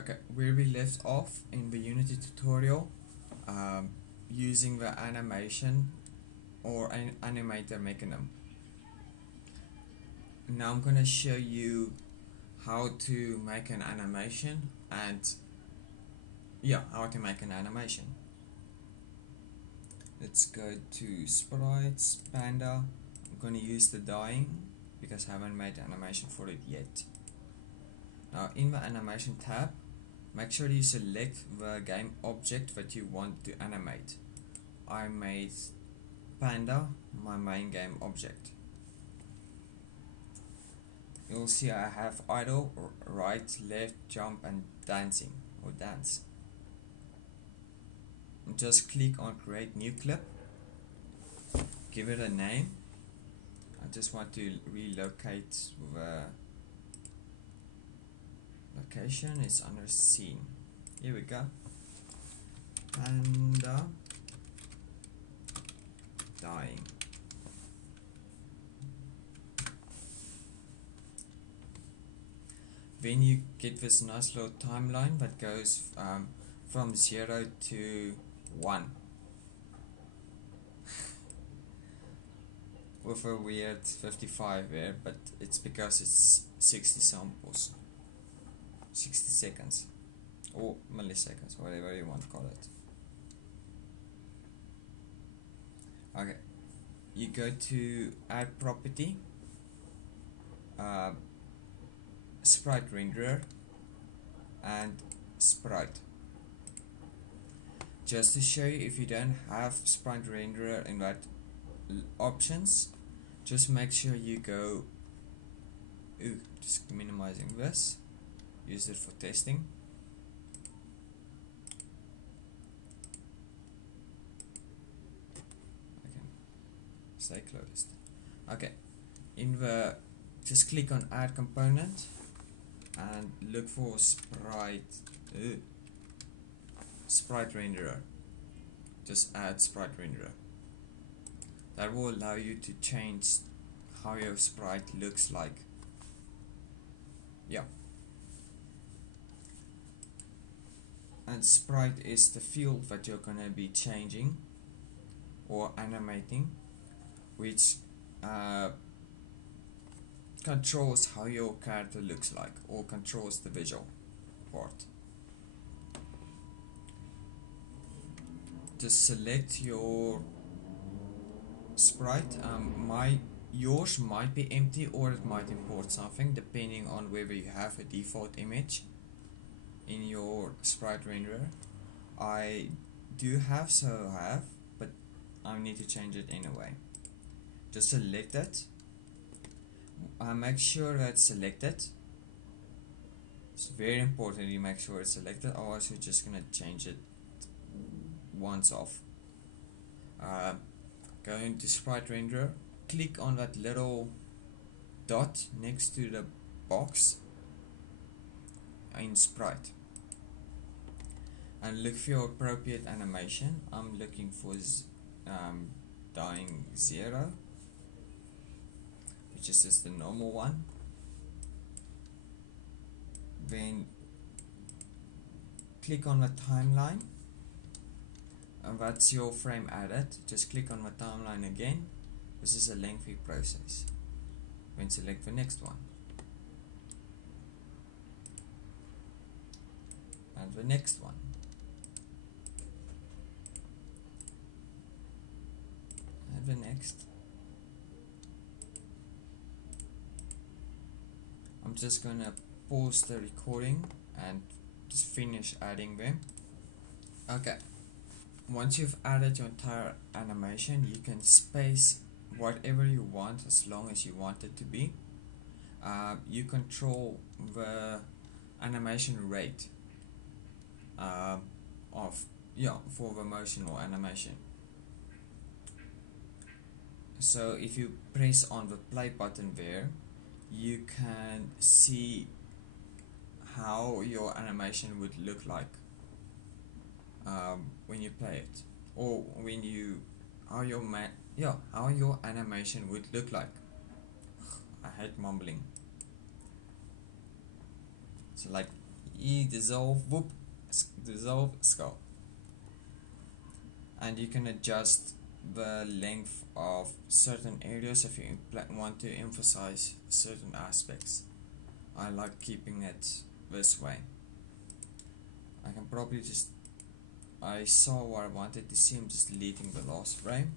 Okay, where we left off in the Unity tutorial, using the animation or an animator Mechanim. Now I'm gonna show you how to make an animation and how to make an animation. Let's go to Sprites, Panda. I'm gonna use the dying because I haven't made animation for it yet. Now in the animation tab, make sure you select the game object that you want to animate. I made Panda my main game object. You'll see I have idle, right, left, jump and dancing or dance. Just click on create new clip, give it a name. I just want to relocate the location, it's under scene. Here we go. And dying. Then you get this nice little timeline that goes from 0 to 1 with a weird 55 there, but it's because it's 60 samples, 60 seconds or milliseconds, whatever you want to call it. Okay, you go to add property, sprite renderer and sprite. Just to show you, if you don't have sprite renderer in that options, just make sure you go, just minimizing this, use it for testing. I can stay closed. Okay, in the, just click on add component and look for sprite renderer. Just add sprite renderer. That will allow you to change how your sprite looks like. Yeah. And sprite is the field that you're gonna be changing or animating, which controls how your character looks like or controls the visual part. Just select your sprite. Yours might be empty or it might import something depending on whether you have a default image in your sprite renderer. I do have, so I have, but I need to change it anyway. Just select it. Make sure that's selected. It's very important you make sure it's selected, otherwise you're just gonna change it once off. Go into sprite renderer, click on that little dot next to the box in sprite and look for your appropriate animation. I'm looking for dying 0, which is just the normal one. Then click on the timeline, and that's your frame added. Just click on the timeline again. This is a lengthy process. Then select the next one and the next one and the next. I'm just gonna pause the recording and just finish adding them. Okay, once you've added your entire animation, you can space whatever you want as long as you want it to be. You control the animation rate for the motion or animation. So if you press on the play button there, you can see how your animation would look like when you play it, or when you how your animation would look like. I hate mumbling. So like dissolve skull, and you can adjust the length of certain areas if you want to emphasize certain aspects. I like keeping it this way. I can probably just, I saw what I wanted to see, I'm just deleting the last frame,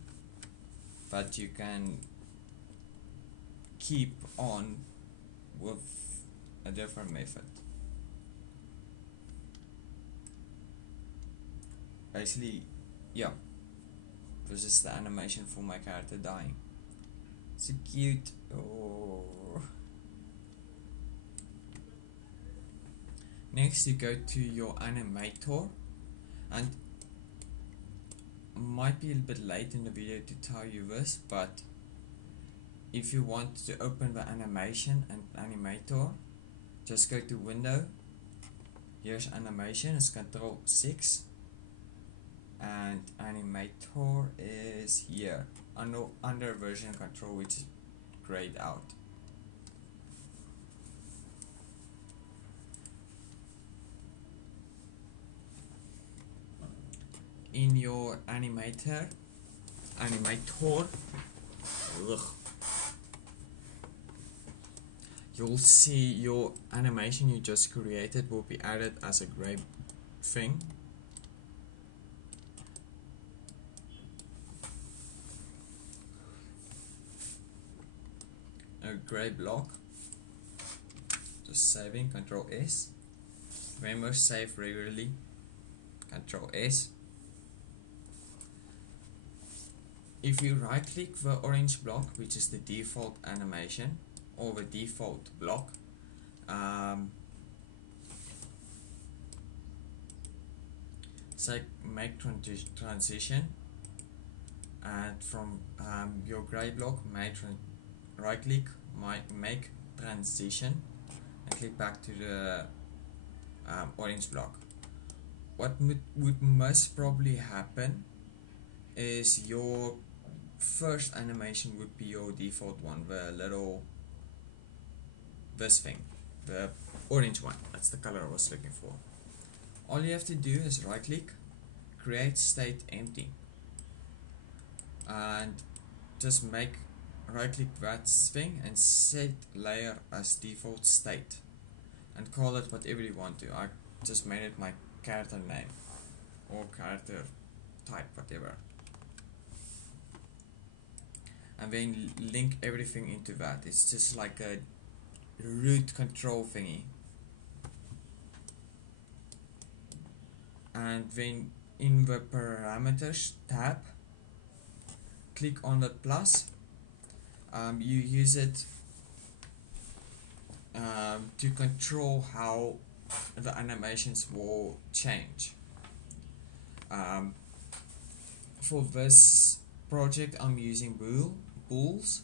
but you can keep on with a different method. Basically, yeah, this is the animation for my character dying. So cute. Oh. Next you go to your Animator, and might be a little bit late in the video to tell you this, but if you want to open the animation and Animator, just go to Window, here's Animation, it's Control 6, and Animator is here, under version control, which is grayed out. In your Animator, you'll see your animation you just created will be added as a gray thing. A gray block. Just saving, Control S. Remember, save regularly, Control S. If you right click the orange block, which is the default animation or the default block, say make transition, and from your gray block, right click, make transition, and click back to the orange block. What would most probably happen is your first animation would be your default one, this thing, the orange one. That's the color I was looking for. All you have to do is right click, create state empty, and just right click that thing and set layer as default state, and call it whatever you want to. I just made it my character name or character type, whatever, and then link everything into that. It's just like a root control thingy. And then in the parameters tab, click on the plus. You use it to control how the animations will change. For this project I'm using bools.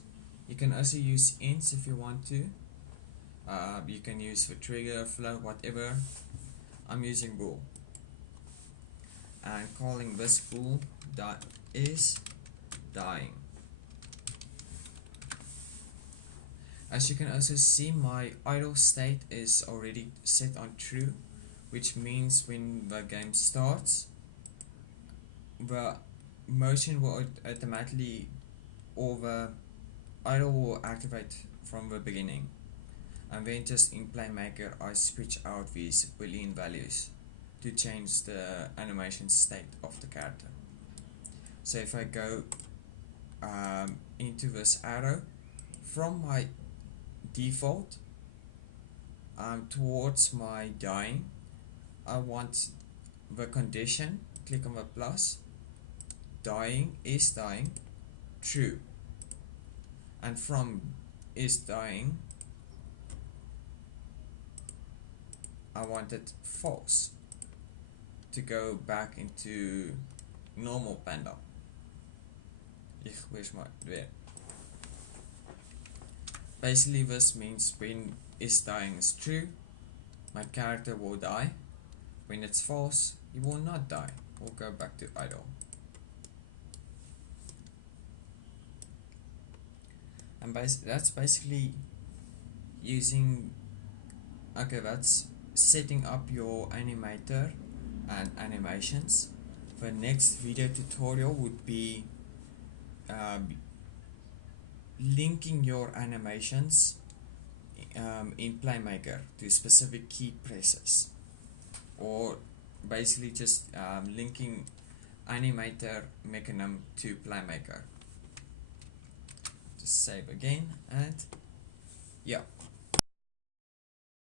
You can also use ints if you want to. You can use the trigger, float, whatever. I'm using bool, and calling this bool is dying. As you can also see, my idle state is already set on true, which means when the game starts, the motion will automatically, or the idle will activate from the beginning. And then just in Playmaker I switch out these boolean values to change the animation state of the character. So if I go into this arrow, from my default towards my dying, I want the condition, click on the plus, dying is dying, true, and from is dying I want it false to go back into normal panda. Where's my there? Basically this means when is dying is true, my character will die. When it's false, he will not die. We'll go back to idle. And that's basically using, okay, that's setting up your animator and animations. The next video tutorial would be linking your animations in Playmaker to specific key presses, or basically just linking Animator Mechanim to Playmaker. Just save again, and yeah,